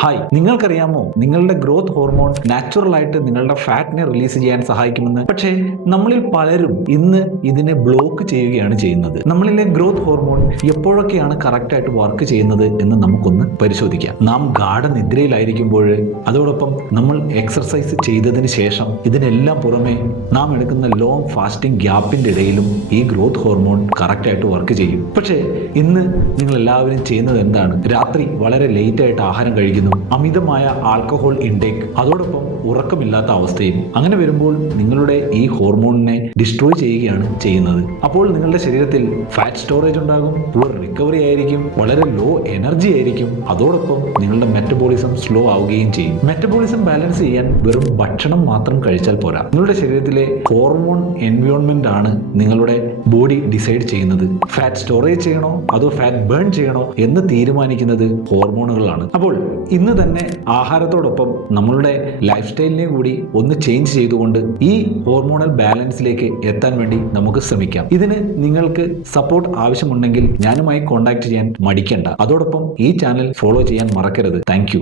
Hi, നിങ്ങൾക്കറിയാമോ നിങ്ങളുടെ growth hormone natural ആയിട്ട് നിങ്ങളുടെ ഫാറ്റിനെ റിലീസ് ചെയ്യാൻ സഹായിക്കുമെന്ന്? പക്ഷേ നമ്മളിൽ പലരും ഇന്ന് ഇതിനെ ബ്ലോക്ക് ചെയ്യുകയാണ് ചെയ്യുന്നത്. നമ്മളിലെ ഗ്രോത്ത് ഹോർമോൺ എപ്പോഴൊക്കെയാണ് കറക്റ്റ് ആയിട്ട് വർക്ക് ചെയ്യുന്നത് എന്ന് നമുക്കൊന്ന് പരിശോധിക്കാം. നാം ഗാഢനിദ്രയിലായിരിക്കുമ്പോൾ, അതോടൊപ്പം നമ്മൾ എക്സർസൈസ് ചെയ്തതിന് ശേഷം, ഇതിനെല്ലാം പുറമെ നാം എടുക്കുന്ന ലോങ് ഫാസ്റ്റിംഗ് ഗ്യാപ്പിന്റെ ഇടയിലും ഈ ഗ്രോത്ത് ഹോർമോൺ കറക്റ്റ് ആയിട്ട് വർക്ക് ചെയ്യും. പക്ഷേ ഇന്ന് നിങ്ങൾ എല്ലാവരും ചെയ്യുന്നത് എന്താണ്? രാത്രി വളരെ ലേറ്റ് ആയിട്ട് ആഹാരം കഴിക്കുന്നു, അമിതമായ ആൽക്കഹോൾ ഇൻടേക്ക്, അതോടൊപ്പം ഉറക്കമില്ലാത്ത അവസ്ഥയും. അങ്ങനെ വരുമ്പോൾ നിങ്ങളുടെ ഈ ഹോർമോണിനെ ഡിസ്ട്രോയ് ചെയ്യുകയാണ് ചെയ്യുന്നത്. അപ്പോൾ നിങ്ങളുടെ ശരീരത്തിൽ ഫാറ്റ് സ്റ്റോറേജ് ഉണ്ടാകും, പുവർ റിക്കവറി ആയിരിക്കും, വളരെ ലോ എനർജി ആയിരിക്കും, അതോടൊപ്പം നിങ്ങളുടെ മെറ്റബോളിസം സ്ലോ ആവുകയും ചെയ്യും. മെറ്റബോളിസം ബാലൻസ് ചെയ്യാൻ വെറും ഭക്ഷണം മാത്രം കഴിച്ചാൽ പോരാ. നിങ്ങളുടെ ശരീരത്തിലെ ഹോർമോൺ എൻവയോൺമെന്റ് ആണ് നിങ്ങളുടെ ബോഡി ഡിസൈഡ് ചെയ്യുന്നത്. ഫാറ്റ് സ്റ്റോറേജ് ചെയ്യണോ അതോ ഫാറ്റ് ബേൺ ചെയ്യണോ എന്ന് തീരുമാനിക്കുന്നത് ഹോർമോണുകളാണ്. അപ്പോൾ ഇന്ന് തന്നെ ആഹാരത്തോടൊപ്പം നമ്മളുടെ ലൈഫ് സ്റ്റൈലിനെ കൂടി ഒന്ന് ചേഞ്ച് ചെയ്തുകൊണ്ട് ഈ ഹോർമോണൽ ബാലൻസിലേക്ക് എത്താൻ വേണ്ടി നമുക്ക് ശ്രമിക്കാം. ഇതിന് നിങ്ങൾക്ക് സപ്പോർട്ട് ആവശ്യമുണ്ടെങ്കിൽ ഞാനുമായി കോൺടാക്ട് ചെയ്യാൻ മടിക്കണ്ട. അതോടൊപ്പം ഈ ചാനൽ ഫോളോ ചെയ്യാൻ മറക്കരുത്. താങ്ക്